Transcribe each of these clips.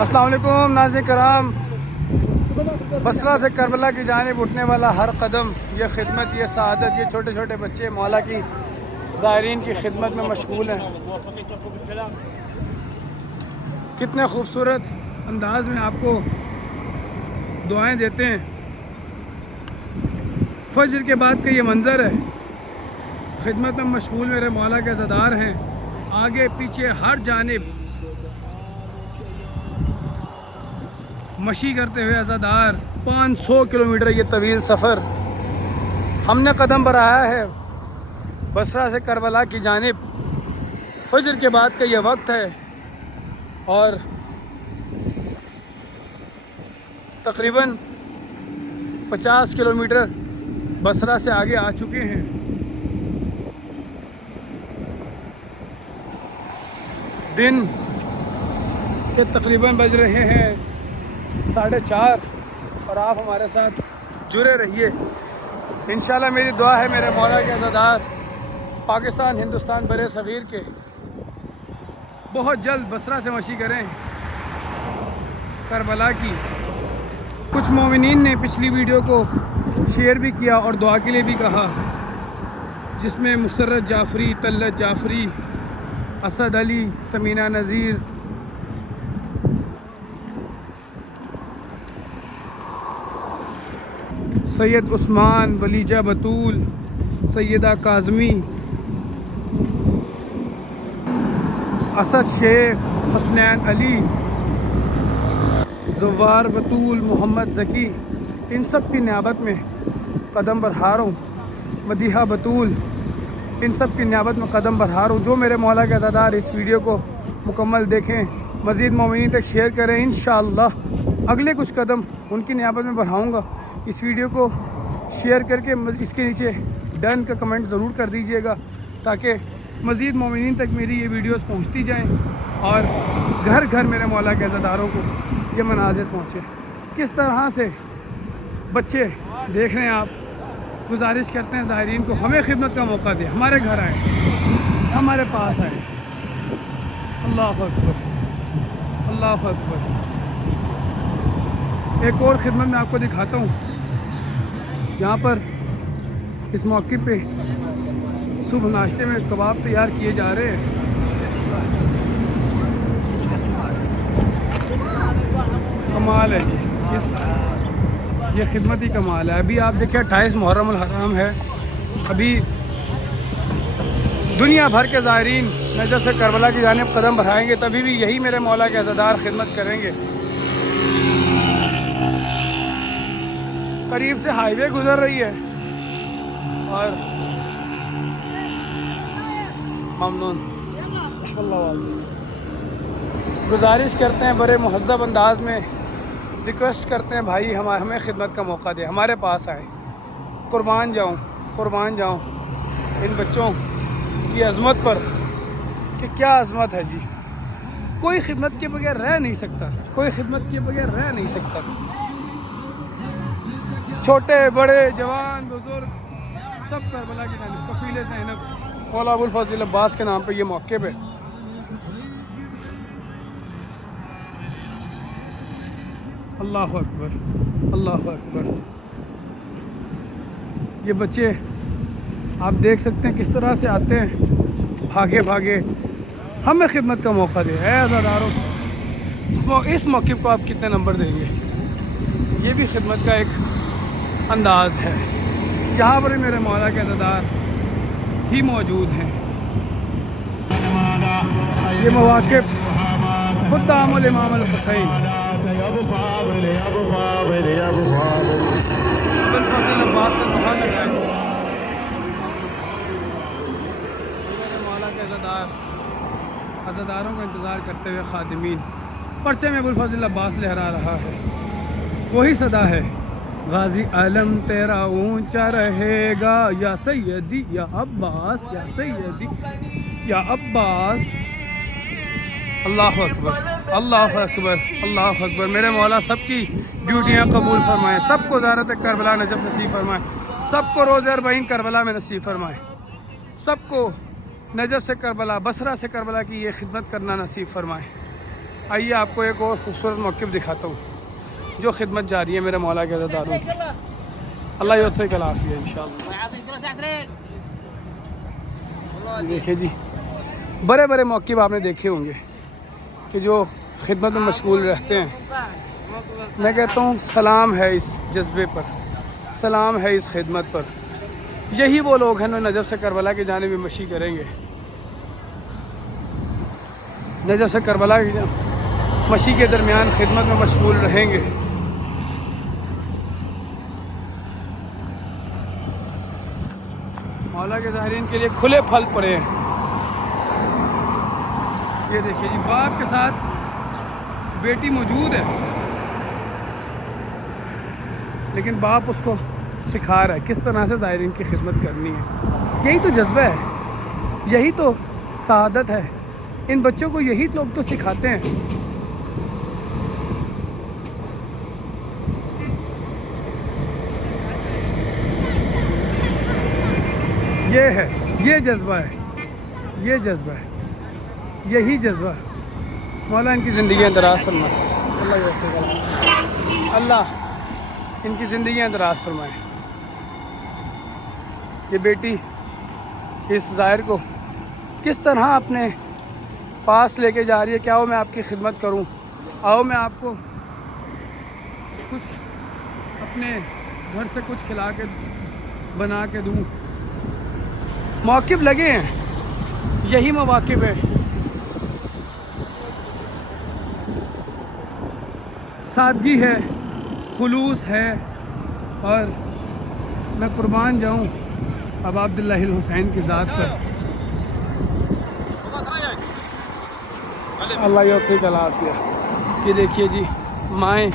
अस्सलाम वालेकुम नाज़रीन कराम। बसरा से करबला की जानिब उठने वाला हर कदम, ये खिदमत, ये सआदत, ये छोटे छोटे बच्चे मौला की ज़ायरीन की खिदमत में मशगूल हैं। कितने खूबसूरत अंदाज में आपको दुआएं देते हैं। फजर के बाद का ये मंज़र है। खिदमत में मशगूल मेरे मौला के अज़ादार हैं। आगे पीछे हर जानिब मशी करते हुए अज़ादार। 500 किलोमीटर ये तवील सफ़र हमने कदम बढ़ाया है बसरा से करबला की जानिब। फजर के बाद का ये वक्त है और तकरीबन 50 किलोमीटर बसरा से आगे आ चुके हैं। दिन के तकरीबन बज रहे हैं 4:30 और आप हमारे साथ जुड़े रहिए। इंशाल्लाह मेरी दुआ है मेरे मौला के अज़ादार पाकिस्तान हिंदुस्तान बरे सग़ीर के बहुत जल्द बसरा से मशी करें करबला की। कुछ मोमिनीन ने पिछली वीडियो को शेयर भी किया और दुआ के लिए भी कहा, जिसमें मुसर्रत जाफ़री, तल्लत जाफ़री, असद अली, समीना नज़ीर, सैयद उस्मान, वलीजा बतूल, सैयदा काज़मी, असद शेख, हसनैन अली, ज़वार बतूल, मोहम्मद ज़की, इन सब की नियाबत में कदम बढ़ा रहा हूँ। मदीहा बतूल, इन सब की नियाबत में कदम बढ़ा रहा हूँ। जो मेरे मौला के अज़ादार इस वीडियो को मुकम्मल देखें, मज़ीद मोमिनीन तक शेयर करें, इंशाअल्लाह अगले कुछ कदम उनकी नियाबत में बढ़ाऊँगा। इस वीडियो को शेयर करके इसके नीचे डन का कमेंट ज़रूर कर दीजिएगा ताकि मज़ीद मोमिनीन तक मेरी ये वीडियोस पहुंचती जाएं और घर घर मेरे मौला के अज़ादारों को ये मनाज़िर पहुँचे। किस तरह से बच्चे देख रहे हैं आप। गुजारिश करते हैं ज़ायरीन को हमें खिदमत का मौका दें, हमारे घर आए, हमारे पास आए। अल्लाह अकबर, अल्लाह अकबर। एक और खिदमत मैं आपको दिखाता हूँ। यहाँ पर इस मौके पे सुबह नाश्ते में कबाब तैयार किए जा रहे हैं। कमाल है जी, ये खिदमत ही कमाल है। अभी आप देखिए 28 मुहर्रम उल हराम है। अभी दुनिया भर के ज़ायरीन नजर से करबला की जानिब कदम बढ़ाएंगे, तभी भी यही मेरे मौला के अज़ादार खिदमत करेंगे। करीब से हाईवे गुजर रही है और ममनून गुजारिश करते हैं बड़े मुहज़्ज़ब अंदाज में, रिक्वेस्ट करते हैं भाई हमें खिदमत का मौका दे, हमारे पास आए। कुर्बान जाऊँ, कुर्बान जाऊँ इन बच्चों की अज़मत पर कि क्या अज़मत है जी। कोई खिदमत के बगैर रह नहीं सकता, कोई खिदमत के बगैर रह नहीं सकता। छोटे बड़े जवान बुजुर्ग सब करबला की जानिब कफीले ज़ैनब मौला अबुल फज़ल अब्बास के नाम पे ये मौके पे अल्लाह अकबर, अल्लाह अकबर। ये बच्चे आप देख सकते हैं किस तरह से आते हैं भागे भागे। हमें खिदमत का मौका दे। अज़ादारों, इस मौके को आप कितने नंबर देंगे? ये भी खिदमत का एक अंदाज़ है। यहाँ पर मेरे मौला के अज़ादार ही मौजूद हैं। ये मौक़िफ़ ख़ुद्दामुल इमाम अल हुसैन अबुल फज़ल अब्बास का दुआ लगाए। मेरे मौला के अज़ादारों का इंतज़ार करते हुए खादिमीन परचे में अबुल फज़ल अब्बास लहरा रहा है। वही सदा है, गाजी आलम तेरा ऊंचा रहेगा, या सैयदी या अब्बास, या सैयदी या अब्बास। अल्लाह अकबर, अल्लाह अकबर, अल्लाह अकबर। मेरे मौला सबकी ड्यूटियाँ कबूल फरमाएँ, सबको ज़ियारत करबला नजफ़ नसीब फरमाएँ, सबको रोज़े अरबईन करबला में नसीब फरमाएँ, सबको नजफ़ से करबला, बसरा से करबला की ये खिदमत करना नसीब फरमाएँ। आइए आपको एक और खूबसूरत मौक़िफ़ दिखाता हूँ जो खिदमत जारी है मेरे मौला के अज़ादारों की। अल्लाह युत्से कल आफ़िया इंशाअल्लाह। देखिए जी, बड़े बड़े मौक़िफ़ आपने देखे होंगे कि जो खिदमत में मशगूल रहते हैं। मैं कहता हूँ सलाम है इस जज्बे पर, सलाम है इस खिदमत पर। यही वो लोग हैं जो नजफ़ से करबला की जानिब मशी करेंगे, नजफ़ से करबला की मशी के दरमियान खिदमत में मशगूल रहेंगे। मौला के ज़ाहिरीन के लिए खुले फल पड़े हैं। ये देखिए जी, बाप के साथ बेटी मौजूद है, लेकिन बाप उसको सिखा रहा है किस तरह से ज़ाहिरीन की खिदमत करनी है। यही तो जज्बा है, यही तो सआदत है। इन बच्चों को यही लोग तो सिखाते हैं। ये है, ये जज्बा है, ये जज्बा है, यही जज्बा। मौला इनकी ज़िंदगी दराज फरमाए, अल्लाह इनकी ज़िंदगी दराज फरमाए। ये बेटी इस ज़ाहिर को किस तरह अपने पास लेके जा रही है कि आओ मैं आपकी खिदमत करूं, आओ मैं आपको कुछ अपने घर से कुछ खिला के बना के दूं। मौक़िफ़ लगे हैं, यही मवाक़िफ़ है। सादगी है, खुलूस है, और मैं कुर्बान जाऊं अब अब्दुल्लाहिल हुसैन की ज़ात पर। अल्लाह युत्सिक अल आफ़िया। ये देखिए जी, माएँ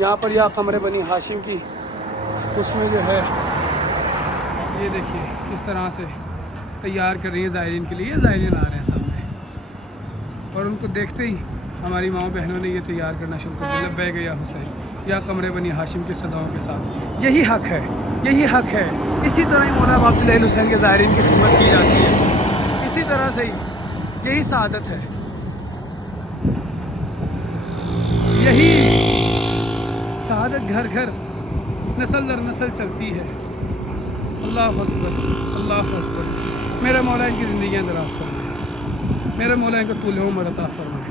यहाँ पर या कमरे बनी हाशिम की उसमें जो है, ये देखिए किस तरह से तैयार कर रही है ज़ाहिरीन के लिए। ज़ाहिरीन आ रहे हैं सामने और उनको देखते ही हमारी माँ बहनों ने ये तैयार करना शुरू कर दिया, लब्बैक या हुसैन या कमरे बनी हाशिम की सदाओं के साथ। यही हक़ है, यही हक़ है। इसी तरह ही मौला अब्दुल्लाहिल हुसैन के ज़ाहिरीन की खिदमत की जाती है, इसी तरह से ही। यही सआदत है, यही सआदत घर घर नस्ल दर नस्ल चलती है। अल्लाह अकबर, अल्लाह अकबर। मेरा मौला इनकी ज़िंदगी दराज़ फरमाए, मेरा मौला इनको तूल उम्र अता फरमाए।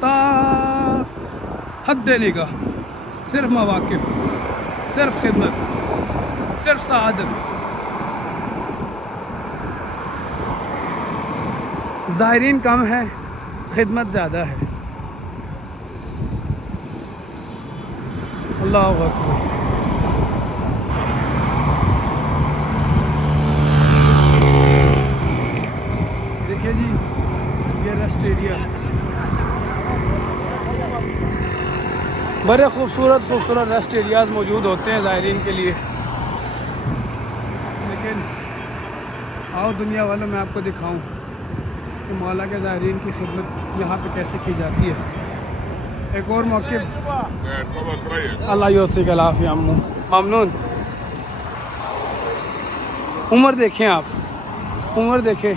ता हद निगाह सिर्फ मवाक़िफ़, सिर्फ खिदमत, सिर्फ सआदत। ज़ाहिरीन कम है, खिदमत ज़्यादा है। अल्लाह अकबर। देखिए जी, ये रेस्ट एरिया, बड़े खूबसूरत खूबसूरत रेस्ट एरियाज़ मौजूद होते हैं ज़ाहिरीन के लिए। लेकिन आओ दुनिया वालों मैं आपको दिखाऊं कि मौला के ज़ाहिरीन की खिदमत यहाँ पे कैसे की जाती है। एक और मौक़िफ़। अल्लाह युत्सिक अल आफ़िया अम्मू ममनून। उम्र देखें आप, उम्र देखें,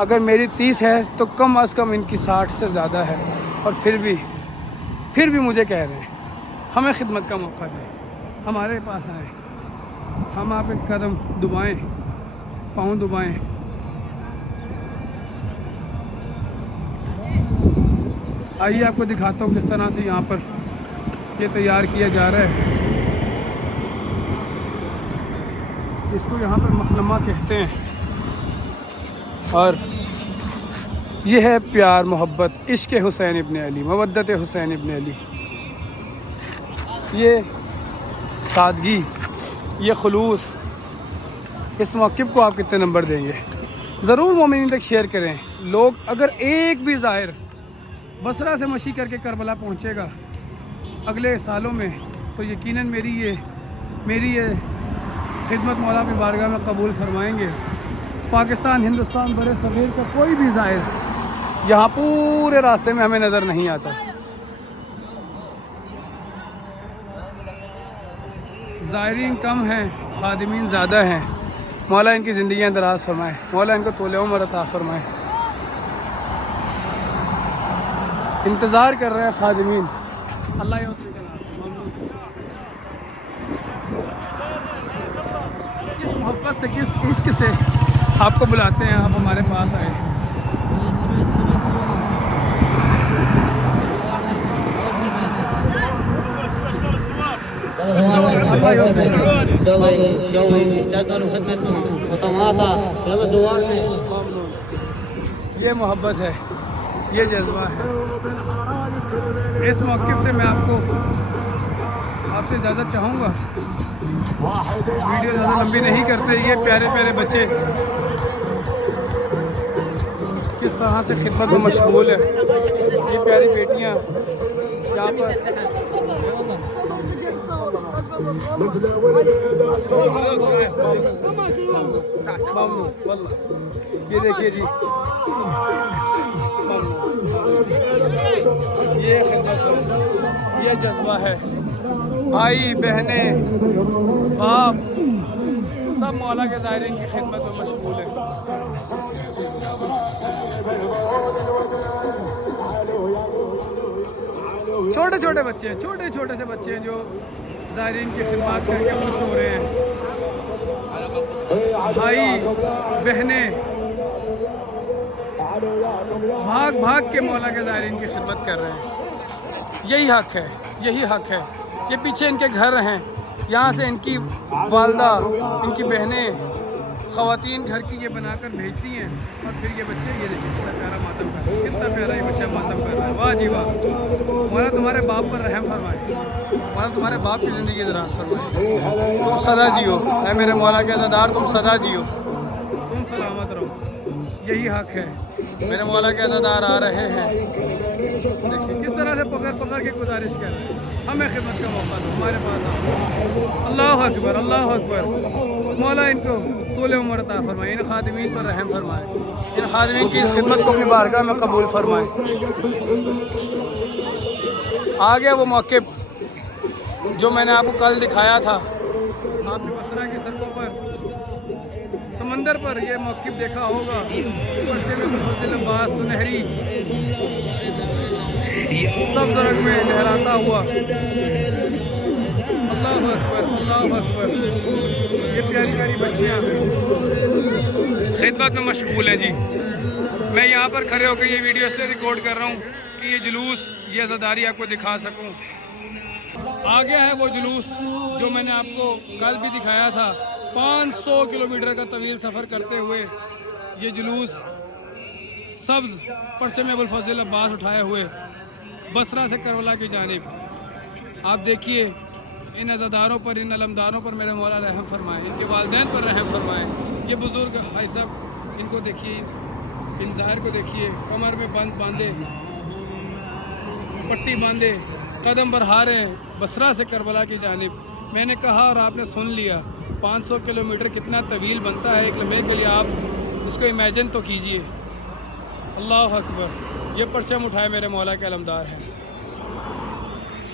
अगर मेरी 30 है तो कम अज़ कम इनकी 60 से ज़्यादा है, और फिर भी मुझे कह रहे हैं हमें खिदमत का मौका दें, हमारे पास आएँ, हम आप एक कदम दुबाएँ, पाँव दुबाएँ। आइए आपको दिखाता हूँ किस तरह से यहाँ पर ये तैयार किया जा रहा है। इसको यहाँ पर मखनमा कहते हैं, और ये है प्यार, मोहब्बत, इश्क़ हुसैन इब्न अली, मवद्दत हुसैन इब्न अली। ये सादगी, ये खुलूस, इस मौक़िफ़ को आप कितने नंबर देंगे? ज़रूर मोमिनीन तक शेयर करें। लोग अगर एक भी ज़ाहिर बसरा से मशी करके करबला पहुँचेगा अगले सालों में, तो यकीनन मेरी ये खिदमत मौला की बारगाह में कबूल फरमाएंगे। पाकिस्तान, हिंदुस्तान, बड़े सग़ीर का कोई भी ज़ाहिर यहाँ पूरे रास्ते में हमें नज़र नहीं आता। ज़ाहिरीन कम हैं, खादिमीन ज़्यादा हैं। मौला इनकी ज़िंदगियाँ दराज़ फरमाए, मौला इनको तूल उम्र अता फरमाए। इंतज़ार कर रहे हैं खादिमीन। अल्लाह किस मोहब्बत से, किस इश्क से आपको बुलाते हैं, आप हमारे पास आए। ये मोहब्बत है, ये जज्बा है। इस मौक़िफ़ से मैं आपसे इजाज़त चाहूँगा। वीडियो ज़्यादा लंबी नहीं करते। ये प्यारे प्यारे बच्चे किस तरह से खिदमत में मशगूल है। ये प्यारी बेटियाँ यहाँ पर ये देखिए जी, ये खिदमत है, ये जज्बा है। भाई बहने बाप सब मौला के ज़ायरीन की खिदमत में मशगूल है। छोटे छोटे बच्चे हैं, छोटे से बच्चे हैं जो ज़ायरीन की खिदमत करके खुश हो रहे हैं। भाई बहने भाग भाग के मौला के ज़ायरीन की खिदमत कर रहे हैं। यही हक़ है, यही हक़ है। ये पीछे इनके घर हैं, यहाँ से इनकी वालदा, इनकी बहनें, ख़वातीन घर की ये बनाकर भेजती हैं। और फिर ये बच्चे, ये देखिए कितना प्यारा मातम कर रहा है, कितना प्यारा ये बच्चा मातम कर रहा है। वाह जी वाह। मौला तुम्हारे बाप पर रहम फरमाए, मौला तुम्हारे बाप की ज़िंदगी दराज फरमाए। तुम सदा जियो, ऐ मेरे मौला के अज़ादार, तुम सदा जियो, तुम सलामत रहो। यही हक़ है। मेरे मौला के अज़ादार आ रहे हैं, देखिए किस तरह से पकड़ के गुजारिश कर रहे हैं, हमें खिदमत का मौका दो, हमारे पास आओ। अल्लाह अकबर, अल्लाह अकबर। मौला इनको तूले उम्र अता फरमाए, इन खादिमीन पर रहम फरमाए, इन खादिमीन की इस खिदमत को अपनी बारगाह में कबूल फरमाए। आ गया वो मौक़िफ़ जो मैंने आपको कल दिखाया था। आपने बसरा की सड़कों पर, समंदर पर ये मौक़िफ़ देखा होगा। पर्चे में अब्बास सुनहरी सब दरग में लहराता हुआ। अल्लाह अकबर, अल्लाह अकबर। ये प्यारी प्यारी बच्चियाँ खिदमत में मशगूल हैं जी। मैं यहाँ पर खड़े होकर ये वीडियो इसलिए रिकॉर्ड कर रहा हूँ कि ये जुलूस, ये अज़ादारी आपको दिखा सकूँ। आ गया है वो जुलूस जो मैंने आपको कल भी दिखाया था। 500 किलोमीटर का तवील सफ़र करते हुए ये जुलूस सब्ज़ परचम अबुल फज़ल अब्बास उठाए हुए बसरा से करबला की जानिब। आप देखिए इन अज़ादारों पर, इन अलमदारों पर मेरे मौला रहम फरमाए, इनके वालिदैन पर रहम फरमाए। ये बुज़ुर्ग भाई साहब, इनको देखिए, इन ज़ाहिर को देखिए, कमर में बंद बांधे, पट्टी बांधे, कदम बढ़ा रहे हैं बसरा से करबला की जानिब। मैंने कहा और आपने सुन लिया, 500 किलोमीटर कितना तवील बनता है एक लम्हे के लिए। आप इसको इमेजिन तो कीजिए। अल्लाह अकबर। ये परचम उठाए मेरे मौला के अलमदार हैं।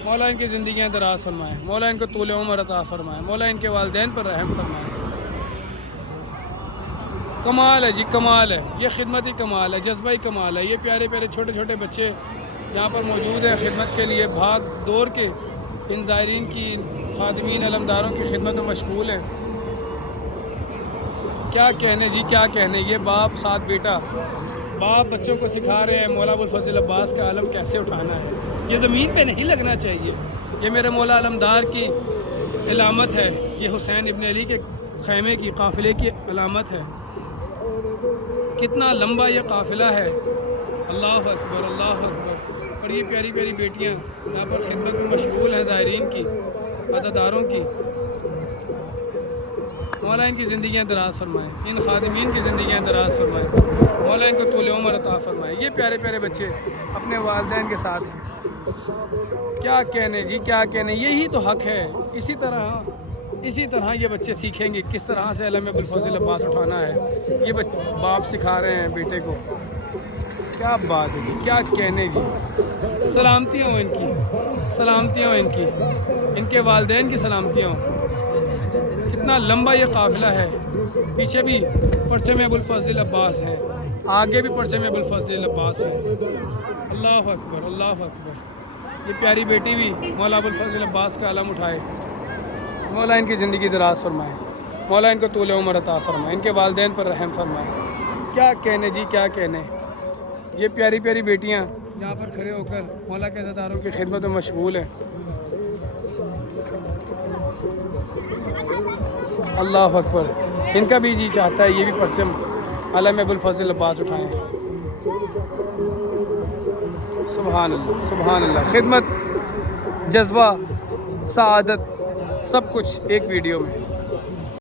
मौला इनकी ज़िंदगियाँ दराज फरमाए, मौला इनको तूले उम्र अता फरमाए, मौला इनके वालिदैन पर रहम फरमाए। कमाल है जी, कमाल है। ये खिदमत ही कमाल है, जज्बा ही कमाल है। ये प्यारे प्यारे छोटे छोटे बच्चे यहाँ पर मौजूद हैं खिदमत के लिए, भाग दौड़ के इन ज़ायरीन की, खादिमीन अलमदारों की खिदमत में मशगूल है। क्या कहने जी, क्या कहने। ये बाप साथ बेटा, बाप बच्चों को सिखा रहे हैं मौला अबुल फज़ल अब्बास का आलम कैसे उठाना है। ये ज़मीन पे नहीं लगना चाहिए। ये मेरे मौला अलमदार की अलामत है, ये हुसैन इब्न अली के खैमे की, काफ़िले की अलामत है। कितना लंबा ये काफ़िला है। अल्लाह अकबर, अल्लाह अकबर। और ये प्यारी प्यारी बेटियाँ यहाँ पर खिदमत में मशगूल हैं ज़ायरीन की, अज़ादारों की। मौला इनकी ज़िंदगियाँ दराज फरमाए, इन खादिमीन की ज़िंदगियाँ दराज फरमाए, मौला इनको तूले उम्र अता फरमाए। ये प्यारे प्यारे बच्चे अपने वालिदैन के साथ हैं। क्या कहने जी, क्या कहने। यही तो हक़ है। इसी तरह ये बच्चे सीखेंगे किस तरह से आलम अबुल फज़ल अब्बास उठाना है। ये बाप सिखा रहे हैं बेटे को। क्या बात है जी, क्या कहने जी। सलामतियाँ हो इनकी, सलामतियाँ हो इनकी, इनके वालिदैन की सलामतियाँ हो। कितना लंबा ये काफ़िला है। पीछे भी परचम अबुल फज़ल अब्बास है, आगे भी परचम अबुल फजल अब्बास है। अल्लाह अकबर, अल्लाह अकबर। ये प्यारी बेटी भी मौला अबुल फजल अब्बास का अलम उठाए। मौला इनकी ज़िंदगी दराज फरमाए, मौला इनको तूल उम्र अता फरमाए, इनके वालिदैन पर रहम फरमाए। क्या कहने जी, क्या कहने। ये प्यारी प्यारी बेटियाँ यहाँ पर खड़े होकर मौला के अज़ादारों की खिदमत में मशगूल हैं। अल्लाह अकबर। इनका भी जी चाहता है ये भी परचम अलम अबुल फजल अब्बास उठाएँ। सुभान अल्लाह, सुभान अल्लाह। खिदमत, जज्बा, सआदत सब कुछ एक वीडियो में।